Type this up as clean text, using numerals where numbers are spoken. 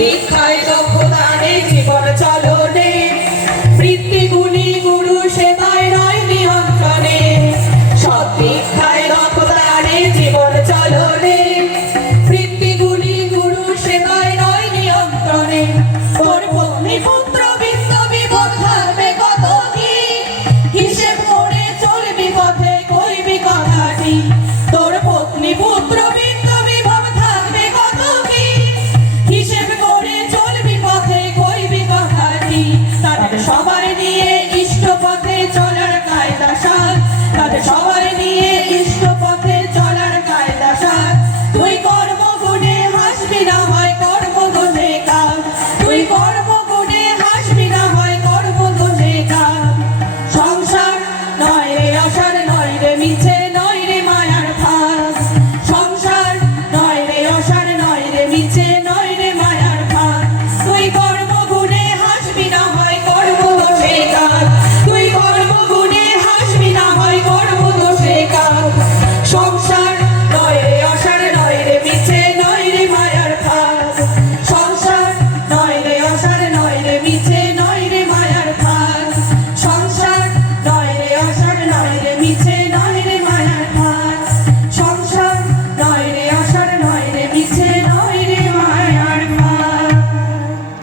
দীক্ষায় দক্ষদানে জীবন চলনে বৃত্তিগুলি গুরু সেবায় নয় নিয়ন্ত্রণে সৎ দীক্ষায় দক্ষদানে জীবন চলনে বৃত্তিগুলি গুরু সেবায় নয় নিয়ন্ত্রণে তোর পত্নী পুত্র বিত্ত বিপদ থাকবে কত কি হিসেব করে চলবি পথে কইবি কথাটি